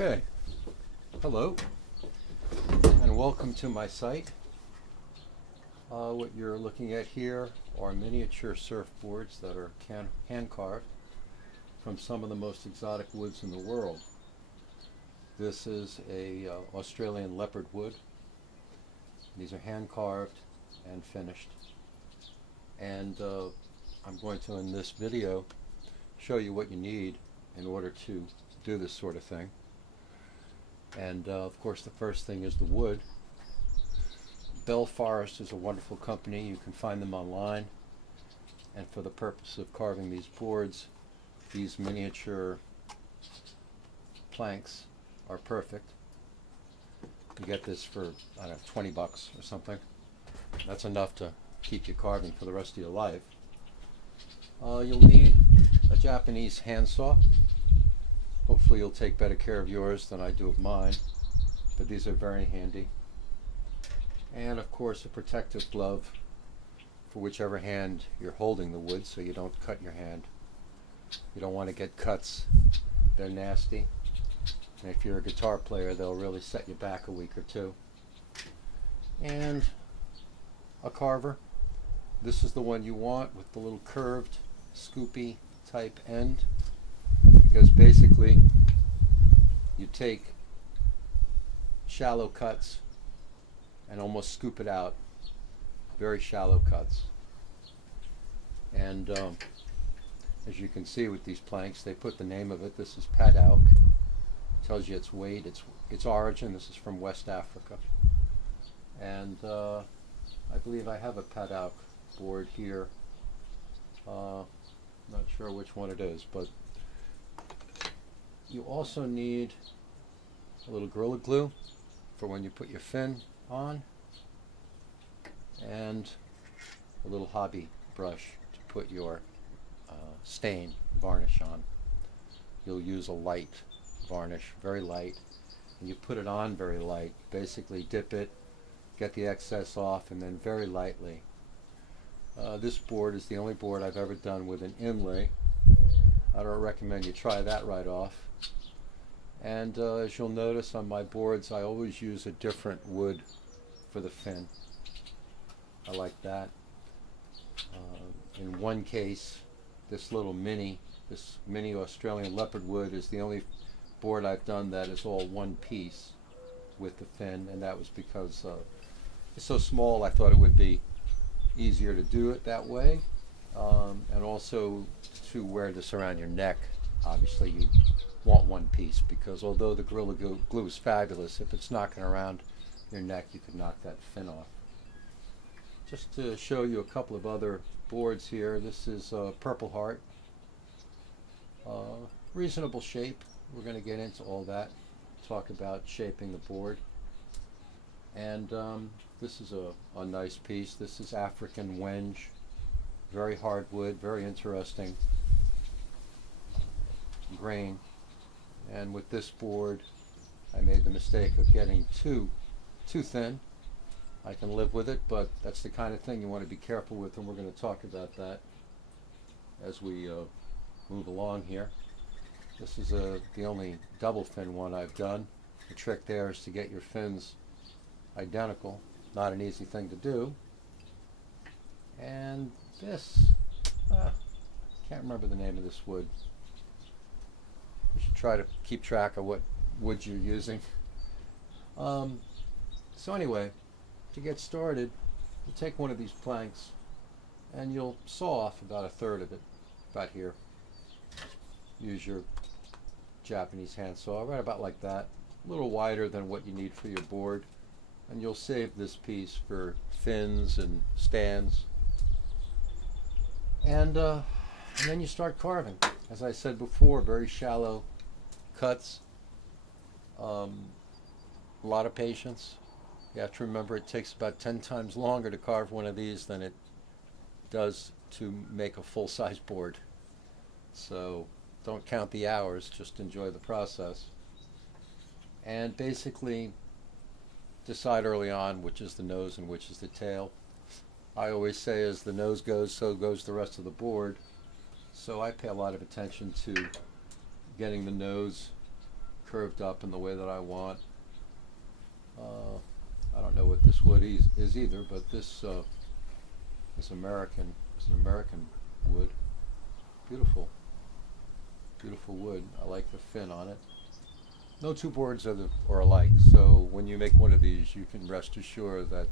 Okay, hello and welcome to my site. What you're looking at here are miniature surfboards that are hand carved from some of the most exotic woods in the world. This is a Australian leopard wood. These are hand carved and finished, and I'm going to, in this video, show you what you need in order to do this sort of thing. And of course, the first thing is the wood. Bell Forest is a wonderful company. You can find them online, and for the purpose of carving these boards, these miniature planks are perfect. You get this for, I don't know, 20 bucks or something. That's enough to keep you carving for the rest of your life. You'll need a Japanese handsaw. Hopefully you'll take better care of yours than I do of mine, but these are very handy. And of course a protective glove for whichever hand you're holding the wood, so you don't cut your hand. You don't want to get cuts. They're nasty. And if you're a guitar player, they'll really set you back a week or two. And a carver. This is the one you want, with the little curved, scoopy type end. Because basically you take shallow cuts and almost scoop it out, very shallow cuts. And as you can see with these planks, they put the name of it. This is paddock. Tells you its weight, its origin. This is from West Africa. And I believe I have a paddock board here. Not sure which one it is, but you also need a little Gorilla Glue for when you put your fin on, and a little hobby brush to put your stain varnish on. You'll use a light varnish, very light, and you put it on very light. Basically dip it, get the excess off, and then very lightly. This board is the only board I've ever done with an inlay. I don't recommend you try that right off. And as you'll notice on my boards, I always use a different wood for the fin. I like that. In one case, this mini Australian leopard wood is the only board I've done that is all one piece with the fin, and that was because it's so small. I thought it would be easier to do it that way, and also to wear this around your neck. Obviously you want one piece, because although the Gorilla Glue is fabulous, if it's knocking around your neck, you could knock that fin off. Just to show you a couple of other boards here, this is Purple Heart. Reasonable shape. We're going to get into all that, talk about shaping the board. And this is a nice piece. This is African wenge, very hard wood, very interesting grain. And with this board, I made the mistake of getting too thin. I can live with it, but that's the kind of thing you want to be careful with, and we're going to talk about that as we move along here. This is the only double fin one I've done. The trick there is to get your fins identical. Not an easy thing to do. And this, can't remember the name of this wood. You should try to keep track of what wood you're using. So anyway, to get started, you take one of these planks and you'll saw off about a third of it, about here. Use your Japanese handsaw, right about like that, a little wider than what you need for your board, and you'll save this piece for fins and stands. And then you start carving. As I said before, very shallow cuts. A lot of patience. You have to remember it takes about 10 times longer to carve one of these than it does to make a full-size board. So don't count the hours, just enjoy the process. And basically decide early on which is the nose and which is the tail. I always say as the nose goes, so goes the rest of the board. So I pay a lot of attention to getting the nose curved up in the way that I want. I don't know what this wood is either, but this is American. It's an American wood. Beautiful, beautiful wood. I like the fin on it. No two boards are alike, so when you make one of these, you can rest assured that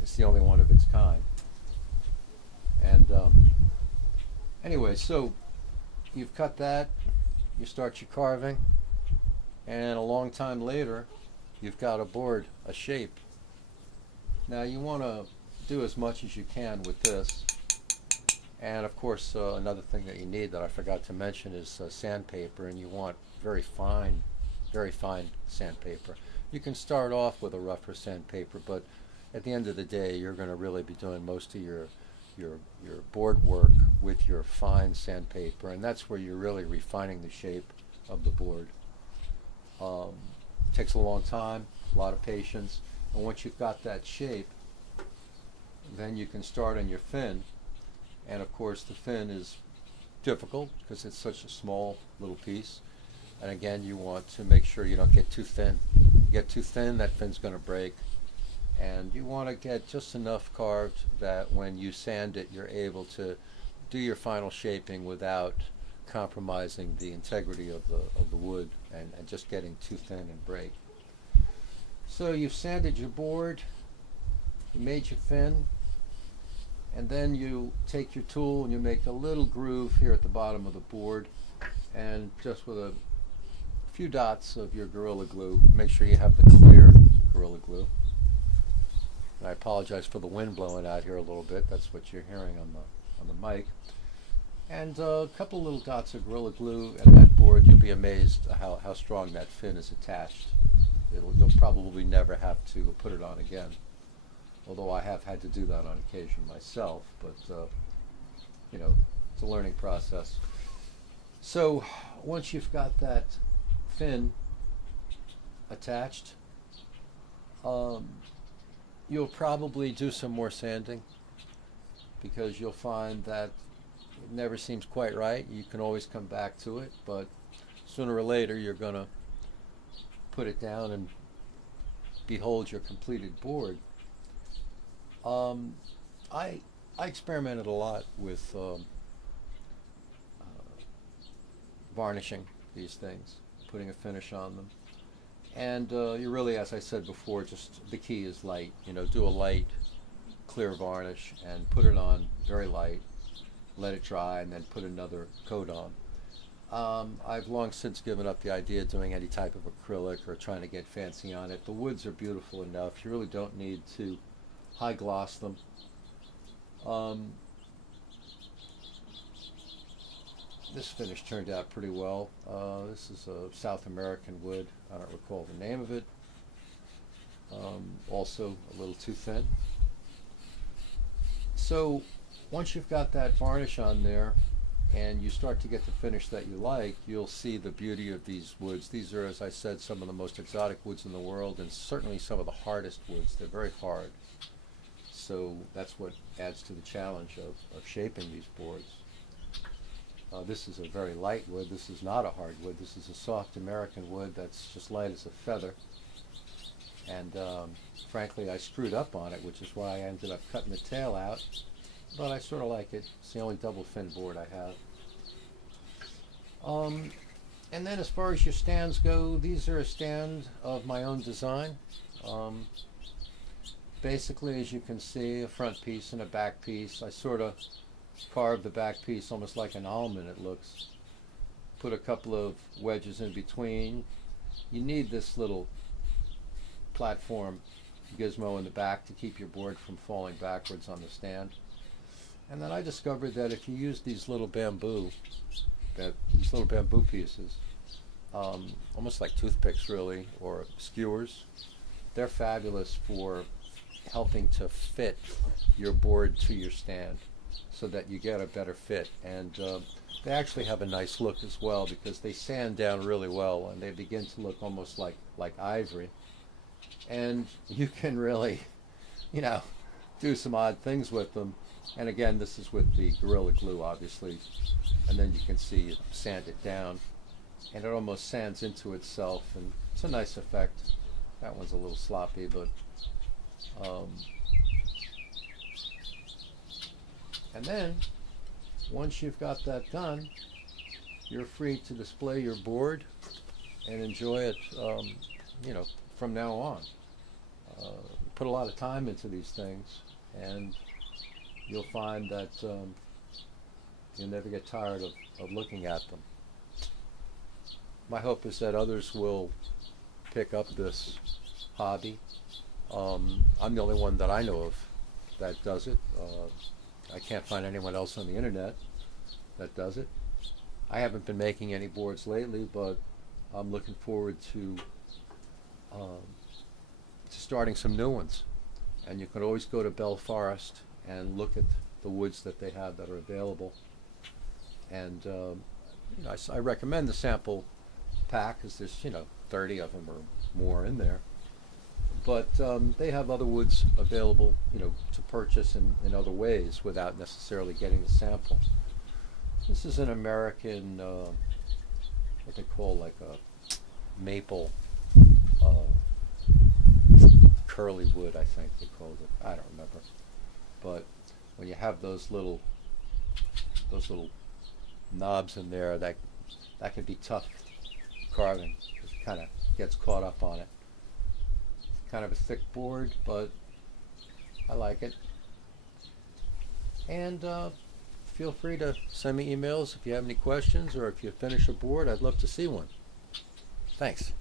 it's the only one of its kind. And anyway, so you've cut that, you start your carving, and a long time later, you've got a board, a shape. Now you want to do as much as you can with this. And of course, another thing that you need that I forgot to mention is sandpaper, and you want very fine sandpaper. You can start off with a rougher sandpaper, but at the end of the day, you're going to really be doing most of your board work with your fine sandpaper, and that's where you're really refining the shape of the board. Takes a long time, a lot of patience, and once you've got that shape, then you can start on your fin. And of course, the fin is difficult because it's such a small little piece. And again, you want to make sure you don't get too thin. You get too thin, that fin's going to break. And you want to get just enough carved that when you sand it, you're able to do your final shaping without compromising the integrity of the wood and just getting too thin and break. So you've sanded your board, you made your fin, and then you take your tool and you make a little groove here at the bottom of the board, and just with a few dots of your Gorilla Glue, make sure you have the clear Gorilla Glue. And I apologize for the wind blowing out here a little bit. That's what you're hearing on the mic. And a couple little dots of Gorilla Glue at that board. You'll be amazed how strong that fin is attached. You'll probably never have to put it on again. Although I have had to do that on occasion myself, but you know, it's a learning process. So once you've got that fin attached, you'll probably do some more sanding, because you'll find that it never seems quite right. You can always come back to it, but sooner or later you're going to put it down and behold your completed board. I experimented a lot with varnishing these things, putting a finish on them. And you really, as I said before, just the key is light. You know, do a light, clear varnish and put it on very light, let it dry, and then put another coat on. I've long since given up the idea of doing any type of acrylic or trying to get fancy on it. The woods are beautiful enough. You really don't need to high gloss them. This finish turned out pretty well. This is a South American wood. I don't recall the name of it. Also a little too thin. So once you've got that varnish on there and you start to get the finish that you like, you'll see the beauty of these woods. These are, as I said, some of the most exotic woods in the world, and certainly some of the hardest woods. They're very hard. So that's what adds to the challenge of shaping these boards. This is a very light wood. This is not a hard wood. This is a soft American wood that's just light as a feather. And frankly, I screwed up on it, which is why I ended up cutting the tail out. But I sort of like it. It's the only double fin board I have. And then as far as your stands go, these are a stand of my own design. Basically, as you can see, a front piece and a back piece. I sort of carved the back piece almost like an almond, it looks. Put a couple of wedges in between. You need this little platform gizmo in the back to keep your board from falling backwards on the stand. And then I discovered that if you use these little bamboo pieces, almost like toothpicks really, or skewers, they're fabulous for helping to fit your board to your stand so that you get a better fit. And they actually have a nice look as well, because they sand down really well and they begin to look almost like ivory. And you can really, you know, do some odd things with them. And again, this is with the Gorilla Glue, obviously. And then you can see it sand it down. and it almost sands into itself, and it's a nice effect. That one's a little sloppy, but and then once you've got that done, you're free to display your board and enjoy it, from now on. Put a lot of time into these things, and you'll find that you'll never get tired of looking at them. My hope is that others will pick up this hobby. I'm the only one that I know of that does it. I can't find anyone else on the internet that does it. I haven't been making any boards lately, but I'm looking forward to starting some new ones. And you can always go to Bell Forest and look at the woods that they have that are available. And I recommend the sample pack, because there's 30 of them or more in there. But they have other woods available, to purchase in other ways without necessarily getting the sample. This is an American, what they call like a maple curly wood, I think they called it. I don't remember. But when you have those little knobs in there, that can be tough carving. It kind of gets caught up on it. It's kind of a thick board, but I like it. And feel free to send me emails if you have any questions, or if you finish a board, I'd love to see one. Thanks.